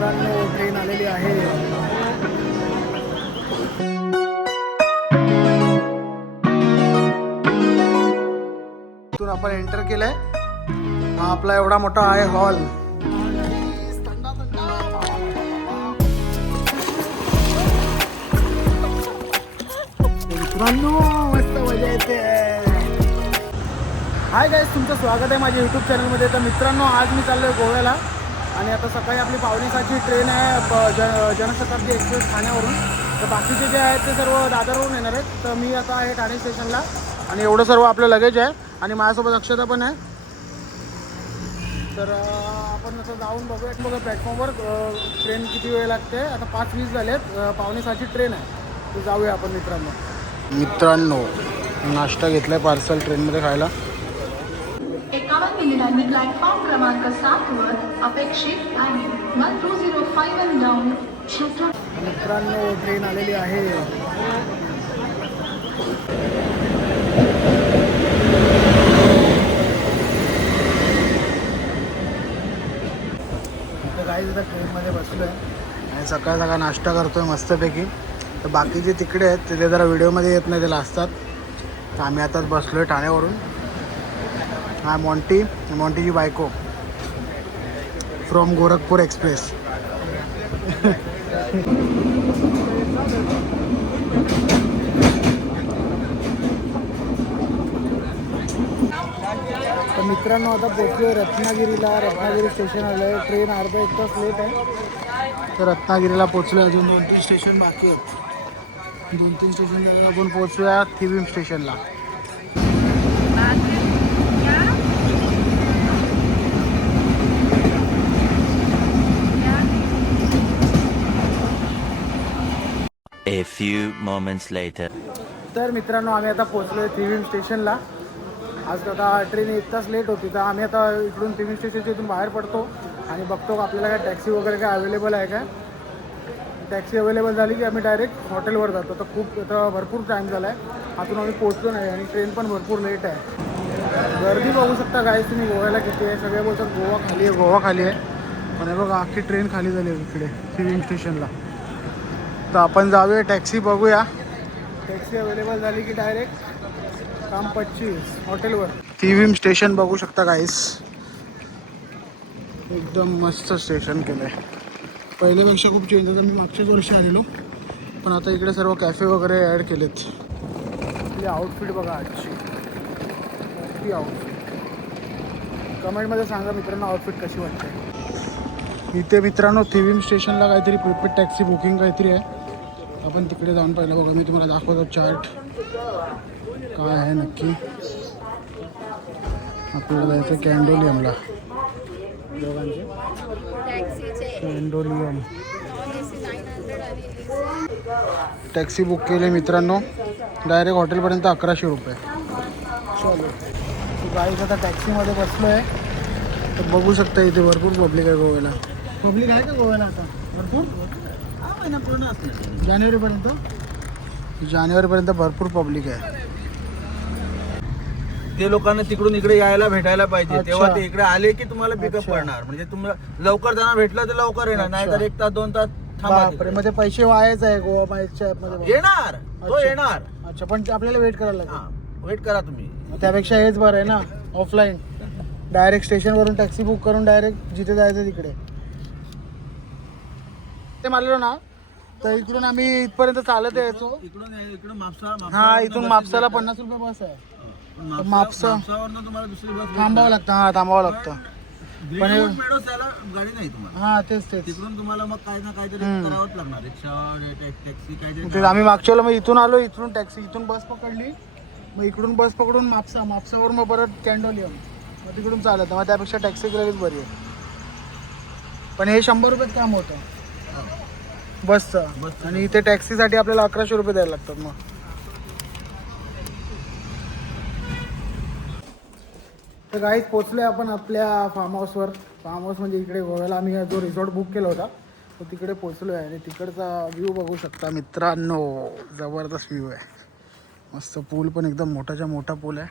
मित्रांनो ट्रेन आलेली आहे. इथून आपण एंटर केलंय. हा आपला एवढा मोठा आहे हॉल. मित्रांनो मस्त मजा येते. हाय गाईज, तुमचं स्वागत आहे माझ्या यूट्यूब चॅनलमध्ये. तर मित्रांनो आज मी चाललो आहे गोव्याला आणि आता सकाळी आपली 5:30ची ट्रेन आहे जनशताब्दी एक्सप्रेस ठाण्यावरून. तर बाकीचे जे आहेत ते सर्व दादरवरून येणार आहेत. तर मी आता आहे ठाणे स्टेशनला आणि एवढं सर्व आपलं लगेज आहे आणि माझ्यासोबत अक्षता पण आहे. तर आपण असं जाऊन बघूया बघा प्लॅटफॉर्मवर ट्रेन किती वेळ लागते. आता 5:20 झाले आहेत. 5:45ची ट्रेन आहे. तर जाऊया आपण मित्रांनो नाश्ता घेतलाय पार्सल ट्रेनमध्ये खायला. 51 मिनिटांनी प्लॅटफॉर्म क्रमांक 7 वर अपेक्षित आहे 1205 डाऊन. मित्रांनो ट्रेन आलेली आहे. काही आता ट्रेनमध्ये बसलो आहे आणि सकाळ सकाळ नाश्ता करतोय मस्तपैकी. तर बाकीचे तिकडे आहेत ते जरा व्हिडिओमध्ये येत नाही, ते असतात. तर आम्ही आताच बसलो आहे ठाण्यावरून. हा मॉन्टीची बायको फ्रॉम गोरखपूर एक्सप्रेस. तर मित्रांनो आता पोहोचलो रत्नागिरीला. रत्नागिरी स्टेशन आलं आहे. ट्रेन अर्धा 1 तास लेट आहे. तर रत्नागिरीला पोहोचलो. अजून 2-3 स्टेशन बाकी आहेत. 2-3 स्टेशन झाल्यावर आपण पोहोचूया थिविम स्टेशनला. A few moments later. तर मित्रांनो आम्ही आता पोहोचलो आहे थिविम स्टेशनला. आज आता ट्रेन 1 तास लेट होती. तर आम्ही आता इकडून थिविम स्टेशनच्या इथून बाहेर पडतो आणि बघतो का आपल्याला काय टॅक्सी वगैरे काय अवेलेबल आहे काय. टॅक्सी अवेलेबल झाली की आम्ही डायरेक्ट हॉटेलवर जातो. तर आता भरपूर टाईम झाला आहे. आतून आम्ही पोहोचलो नाही आणि ट्रेन पण भरपूर लेट आहे. गर्दी बघू शकता काय तुम्ही गोव्याला किती आहे. सगळे बोलतात गोवा खाली आहे, गोवा खाली आहे. पण हे बघा अख्खी ट्रेन खाली झाली आहे इकडे थिविम स्टेशनला. तर आपण जाऊया टॅक्सी बघूया. टॅक्सी अवेलेबल झाली की डायरेक्ट काम 25 हॉटेलवर. थिविम स्टेशन बघू शकता गाईस. एकदम मस्त स्टेशन केलं आहे. पहिल्यापेक्षा खूप चेंज आहे. मी मागच्याच वर्षी आलेलो पण आता इकडे सर्व कॅफे वगैरे ॲड केलेत. आपली आउटफिट बघा आजची. ती आउटफिट कमेंटमध्ये सांगा मित्रांनो आउटफिट कशी वाटते. इथे मित्रांनो थिविम स्टेशनला काहीतरी प्रिपेड टॅक्सी बुकिंग काहीतरी आहे. आपण तिकडे जाऊन पाहिलं बघा. मी तुम्हाला दाखवतो चार्ट काय आहे नक्की. आपल्याला जायचं कॅन्डोलियमला. दोघांचे कॅन्डोलियम टॅक्सी बुक केली मित्रांनो. डायरेक्ट हॉटेलपर्यंत 1100 रुपये. चलो गाईज आता टॅक्सीमध्ये बसलो आहे. तर बघू शकता इथे भरपूर पब्लिक आहे गोव्याला. पब्लिक आहे का गोव्याला आता भरपूर? जानेवारीपर्यंत भरपूर पब्लिक आहे. ते लोकांना तिकडून इकडे यायला भेटायला पाहिजे. अच्छा. तेव्हा ते इकडे आले की तुम्हाला पिकअप अच्छा. करणार. म्हणजे तुम्हाला लवकर जाणार भेटलं तर लवकर येणार, अच्छा. नाही तर 1 तास 2 तास थांबा बापरे, तिकडे. म्हणजे पैसे वायाच आहे गोवा बाईकच्या ॲपमध्ये. येणार तो अच्छा. येणार. अच्छा, पण आपल्याला वेट करायला लागेल. वेट करा तुम्ही. त्यापेक्षा हेच बरं आहे ना ऑफलाईन. डायरेक्ट स्टेशनवरून टॅक्सी बुक करून डायरेक्ट जिथे जायचं तिकडे. ते मारलो ना. तर इकडून आम्ही इथपर्यंत चालत यायचो. इकडून म्हापसा. हा, इथून म्हापसाला 50 रुपये बस आहे. म्हापसावरनं तुम्हाला दुसरी बस थांबावं लागतं. हा, थांबावं लागतं. पण त्याला गाडी नाही तुम्हाला. हा, तेच तिकडून तुम्हाला मग काय ना काहीतरी करावंच लागणार. रिक्षा टॅक्सी काहीतरी. ते आम्ही मागच्या वेळेला मग इथून आलो. इथून टॅक्सी इथून बस पकडली. मग इकडून बस पकडून म्हापसावर मग परत कॅन्डोलियम. मग तिकडून चालत. मग त्यापेक्षा टॅक्सी केलेलीच बरी आहे. पण हे 100 रुपयात काम होतं बसचं. आणि इथे टॅक्सीसाठी आपल्याला 1100 रुपये द्यायला लागतात. मग तर गाईज पोचलोय आपण आपल्या फार्म हाऊसवर. फार्म हाऊस म्हणजे इकडे गोव्याला आम्ही जो रिसॉर्ट बुक केला होता तो तिकडे पोचलो आहे. आणि तिकडचा व्ह्यू बघू शकता मित्रांनो. जबरदस्त व्ह्यू आहे. मस्त पूल पण एकदम मोठाच्या मोठा पूल आहे.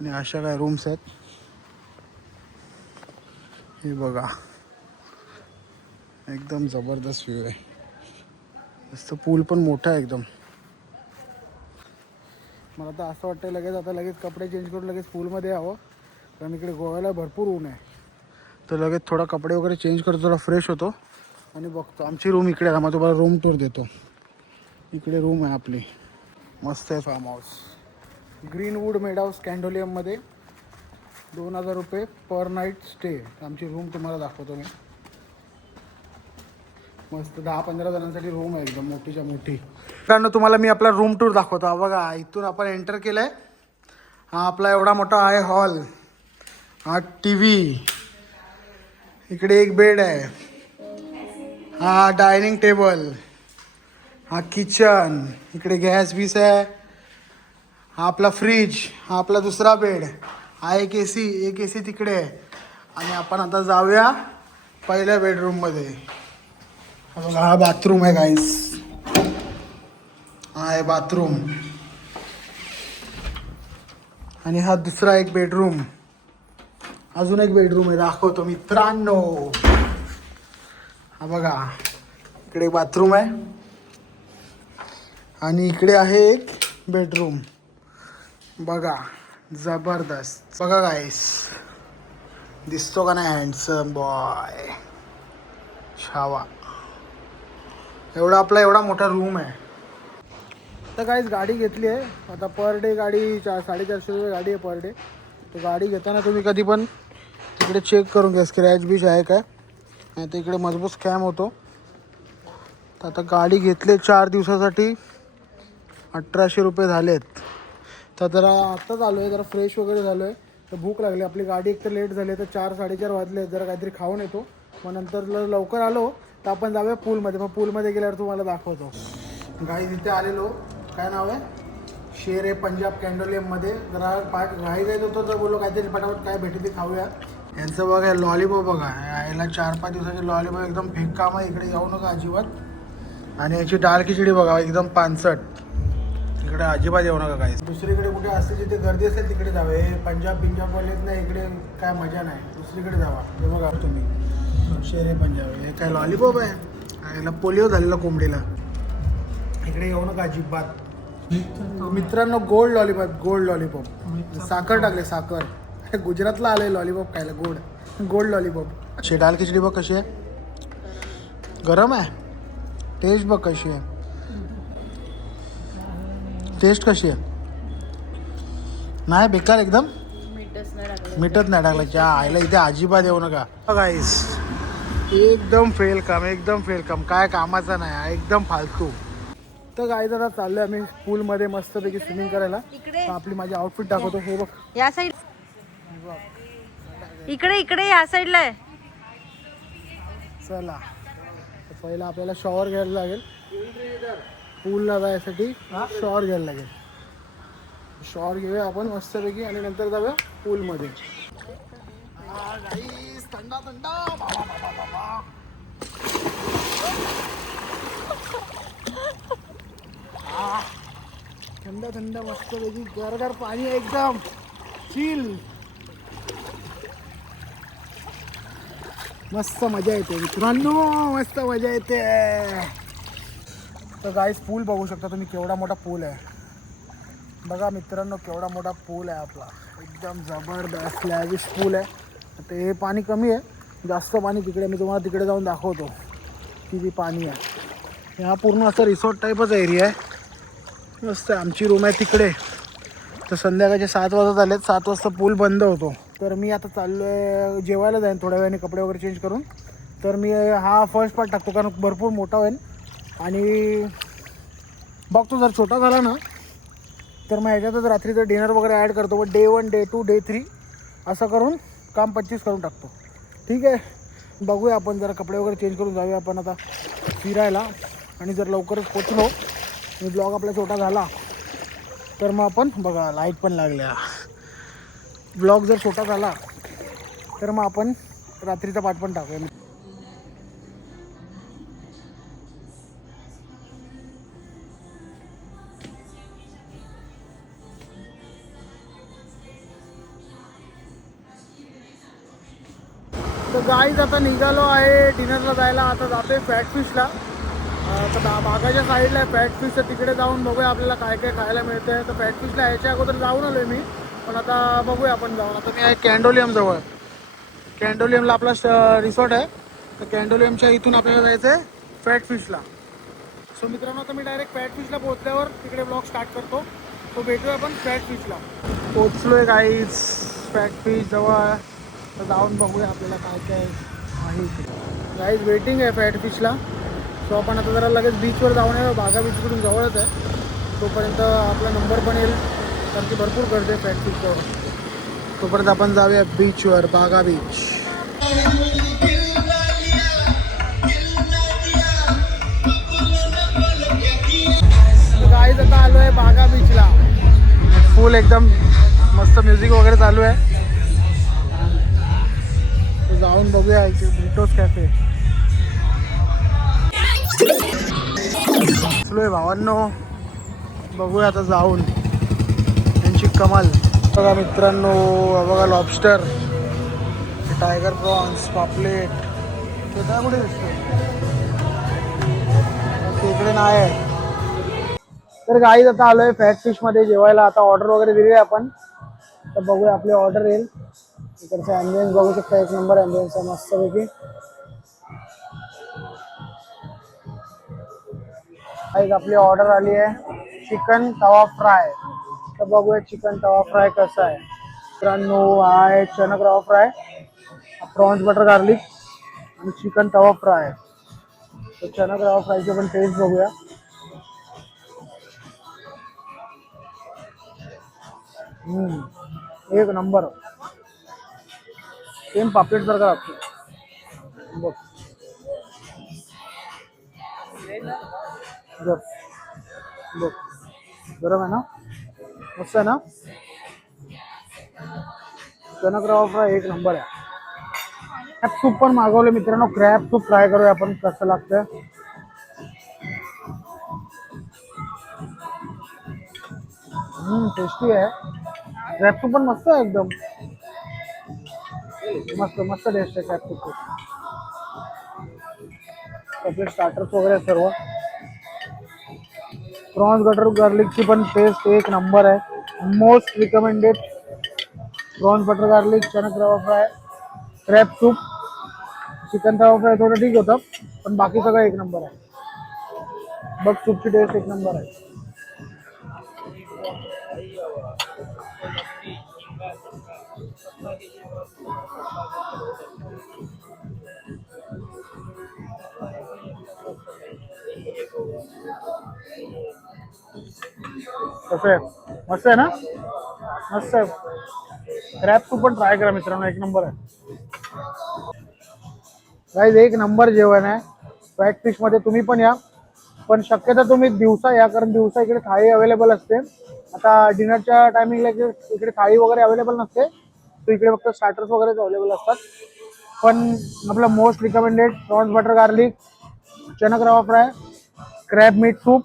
आणि अशा काय रूम्स आहेत हे बघा. एकदम जबरदस्त व्ह्यू आहे. मस्त पूल पण मोठा आहे एकदम. मला तर असं वाटतं लगेच कपडे चेंज करून लगेच पूलमध्ये यावं, कारण इकडे गोव्याला भरपूर ऊन आहे. तर लगेच थोडा कपडे वगैरे चेंज करतो, थोडा फ्रेश होतो आणि बघतो. आमची रूम इकडे आहे, मग तुम्हाला रूम टूर देतो. इकडे रूम आहे आपली, मस्त आहे form house. Greenwood made house कॅन्डोलियममध्ये 2000 रुपये पर नाईट स्टे. आमची रूम तुम्हाला दाखवतो मी. मस्त 10-15 जणांसाठी रूम आहे, एकदम मोठीच्या मोठी. कारण तुम्हाला मी आपला रूम टूर दाखवतो. हा बघा, इथून आपण एंटर केलं आहे. हा आपला एवढा मोठा आहे हॉल. हा टी व्ही, इकडे एक बेड आहे, हा डायनिंग टेबल, हा किचन, इकडे गॅस बीस आहे, हा आपला फ्रीज, हा आपला दुसरा बेड, हा एक ए सी तिकडे आहे. आणि आपण आता जाऊया पहिल्या बेडरूममध्ये. हा बघा, हा बाथरूम आहे गाईस. हा आहे बाथरूम. आणि हा दुसरा एक बेडरूम. अजून एक बेडरूम आहे, दाखवतो मित्रांनो. हा बघा, इकडे बाथरूम आहे आणि इकडे आहे एक बेडरूम. बघा, जबरदस्त. बघा गाईस, दिसतो का नाही हँडसम बॉय. छावा. एवढा मोठा रूम आहे. तर गाईस गाडी घेतली आहे आता. पर डे गाडी 450 रुपये गाडी आहे पर डे. तर गाडी घेताना तुम्ही कधी पण तिकडे चेक करून घ्या स्क्रॅच बीच आहे काय, नाही तर इकडे मजबूत स्कॅम होतो. तर आता गाडी घेतली 4 दिवसासाठी 1800 रुपये झालेत. तर जरा आत्ताच आलो आहे, जरा फ्रेश वगैरे झालो आहे. तर भूक लागली. आपली गाडी एक तर लेट झाली, तर 4-4:30 वाजले. जरा काहीतरी खाऊन येतो, मग नंतर लवकर आलो तर आपण जाऊया पूलमध्ये. मग पूलमध्ये गेल्यावर तुम्हाला दाखवतो. गाडी तिथे आलेलो, काय नाव आहे, शेर ए पंजाब कॅन्डोलियममध्ये. जरा घाई जायचं होतं, तर बोललो काहीतरी पटापट काय भेटेल ते खाऊया. यांचं बघा लॉलीपॉप बघा, याला 4-5 दिवसाचे लॉलीपॉप एकदम फेक काम आहे. इकडे येऊ नका अजिबात. आणि याची डाळ खिचडी बघा, एकदम पानसट. इकडे अजिबात येऊ नका काही. दुसरीकडे कुठे असते जिथे गर्दी असेल तिकडे जावं. हे पंजाबवालेच नाही, इकडे काय मजा नाही. दुसरीकडे जावा. हे बघा तुम्ही, शेर ए पंजाब. हे काय लॉलीपॉप आहे, याला पोलिओ झालेला कोंबडीला. इकडे येऊ नका अजिबात. मित्रांनो, गोल्ड लॉलीपॉप. साखर टाकले, साखर. गुजरातला आले लॉलीपॉप खायला, गोल्ड लॉलीपॉप. अशी डाळ खिचडी बघ कशी आहे, गरम आहे. टेस्ट बघ कशी आहे, टेस्ट कशी आहे. नाही बेकार एकदम, मीठच नाही टाकलं. च्या आईला इथे अजिबात येऊ नका गाईस. एकदम फेल काम, काय कामाचा नाही, एकदम फालतू. तर गाईज आता चाललोय आम्ही पूलमध्ये मस्तपैकी स्विमिंग करायला. आपली माझी आउटफिट दाखवतो. हे बघ, या साईड, इकडे या साईडला आहे. चला, पहिला आपल्याला शॉवर घ्यायला लागेल. पूलला जायसाठी शॉवर घ्यायला लागेल. शॉवर घेऊया आपण मस्तपैकी आणि नंतर जाऊया पूलमध्ये. थंडा मस्तपैकी गार पाणी आहे, एकदम चिल. मस्त मजा येते मित्रांनो, मस्त मजा येते. तर गाईस पूल बघू शकता तुम्ही, केवढा मोठा पूल आहे. बघा मित्रांनो, केवढा मोठा पूल आहे आपला. एकदम जबरदस्त लॅविश पूल आहे. आता हे पाणी कमी आहे, जास्त पाणी तिकडे. मी तुम्हाला तिकडे जाऊन दाखवतो किती पाणी आहे. हा पूर्ण असं रिसॉर्ट टाईपच एरिया आहे. मस्त. आमची रूम आहे तिकडे. तर संध्याकाळचे 7 वाजत आलेत. 7 वाजता पूल बंद होतो. तर मी आता चाललो आहे जेवायला जाईन थोड्या वेळाने, कपडे वगैरे चेंज करून. तर मी हा फर्स्ट पार्ट टाकतो, कारण भरपूर मोठा होईल. आणि बघतो जर छोटा झाला ना, तर मग ह्याच्यातच रात्रीचं डिनर वगैरे ॲड करतो. व डे 1, डे 2, डे 3 असं करून काम 25 करून टाकतो. ठीक आहे, बघूया आपण. जरा कपडे वगैरे चेंज करून जाऊया आपण आता फिरायला. आणि जर लवकरच पोचलो आणि ब्लॉग आपला छोटा झाला तर मग आपण, बघा लाईट पण लागल्या. ब्लॉग जर छोटा झाला तर मग आपण रात्रीचा पार्ट पण टाकूया. तर गाईज आता निघालो आहे डिनरला जायला. आता जातोय फॅट फिशला. तर बागाच्या साईडला आहे फॅट फिश. तर तिकडे जाऊन बघूया आपल्याला काय काय खायला मिळतं आहे. तर फॅट फिशला याच्या अगोदर जाऊन आलो मी, पण आता बघूया आपण जाऊन. आता मी आहे कॅन्डोलियम जवळ. कॅन्डोलियमला आपला रिसॉर्ट आहे. तर कॅन्डोलियमच्या इथून आपल्याला जायचं आहे फॅट फिशला. सो मित्रांनो आता मी डायरेक्ट फॅट फिशला पोहोचल्यावर तिकडे ब्लॉग स्टार्ट करतो. तो भेटूया आपण फॅट फिशला. पोचलो आहे गाईज फॅट फिश जवळ. तर जाऊन बघूया आपल्याला काय काय आहे इकडे. गाईज वेटिंग आहे फॅट फिशला. सो आपण आता जरा लगेच बीचवर जाऊन येऊ. बागा बीचकडून जवळच आहे. तोपर्यंत आपला नंबर पण येईल, कारण की भरपूर गर्दी आहे फॅट फिशवर. तोपर्यंत आपण जाऊया बीचवर, बागा बीच. गाईज आता आलो आहे बागा बीचला. फुल एकदम मस्त म्युझिक वगैरे चालू आहे. जाऊन बघूया इथे ब्रिटोस कॅफे. चलो भावांनो, बघूया आता जाऊन त्यांची कमाल. बघा मित्रांनो, बघा लॉबस्टर, टायगर प्रॉन्स, पापलेट. ते काय कुठे दिसतं? इकडे नाही आहे. तर गाईज आता आलो आहे फॅट फिशमध्ये जेवायला. आता ऑर्डर वगैरे दिली आहे आपण. तर बघूया आपली ऑर्डर येईल. इकडचा ॲम्बियन्स बघू शकता, एक नंबर ॲम्बियन्स आहे मस्तपैकी. गाईज आपली ऑर्डर आली आहे चिकन तवा फ्राय. तर बघूया चिकन तवा फ्राय कसा आहे. मित्रांनो आहे चणक rava fry, prawns butter garlic आणि चिकन तवा फ्राय. तर चणक रवा फ्रायची पण टेस्ट बघूया. एक नंबर. सेम पापलेट सारखा लागतो बघ. बघ गरम आहे ना, मस्त आहे ना. चणक रवा फ्राय एक नंबर आहे. क्रॅब सूप पण मागवलं मित्रांनो. क्रॅब सूप ट्राय करूया आपण कसं लागतं. टेस्टी आहे. क्रॅब सूप पण मस्त आहे एकदम. मस्त मस्त टेस्ट आहे क्रॅब सूप. आपले स्टार्टर्स वगैरे सर्व. प्रॉन्स बटर गार्लिकची पण टेस्ट एक नंबर आहे. Most recommended prawns butter garlic, चणक rava fry, crab soup. Chicken tawa fry थोडं ठीक होतं, पण बाकी सगळं एक नंबर आहे. बघ सूपची टेस्ट एक नंबर आहे. कसं आहे, मस्त आहे ना, मस्त आहे. क्रॅब सूप पण ट्राय करा मित्रांनो, एक नंबर आहे. गाईज एक नंबर जेवण आहे फॅट फिशमध्ये. तुम्ही पण या, पण शक्यतो तुम्ही दिवसा या, कारण दिवसा इकडे थाळी अवेलेबल असते. आता डिनरच्या टायमिंगला इकडे थाळी वगैरे अवेलेबल नसते. तो इकडे फक्त स्टार्टर्स वगैरेच अवेलेबल असतात. पण आपलं most recommended prawns butter garlic, चणक rava fry, crab meat soup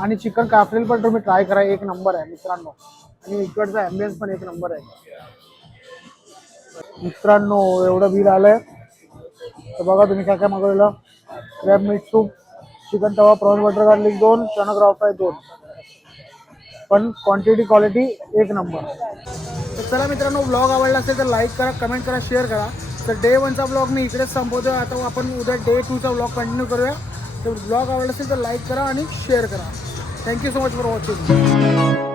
आणि चिकन काफ्रिल पण तुम्ही ट्राय करा. एक नंबर आहे मित्रांनो. आणि इकडचा ॲम्बियन्स पण एक नंबर आहे मित्रांनो. एवढं बिल आलंय. तर बघा तुम्ही काय काय मागवलेलं. क्रॅब मीट सूप, चिकन तवा, prawns butter garlic 2, चणक rava fry 2. पण क्वांटिटी क्वालिटी एक नंबर. तर चला मित्रांनो, ब्लॉग आवडला असेल तर लाईक करा, कमेंट करा, शेअर करा. तर डे 1चा ब्लॉग मी इकडेच संपवतो. आता आपण उद्या डे 2चा ब्लॉग कंटिन्यू करूया. तर ब्लॉग आवडला असेल तर लाईक करा आणि शेअर करा. Thank you so much for watching.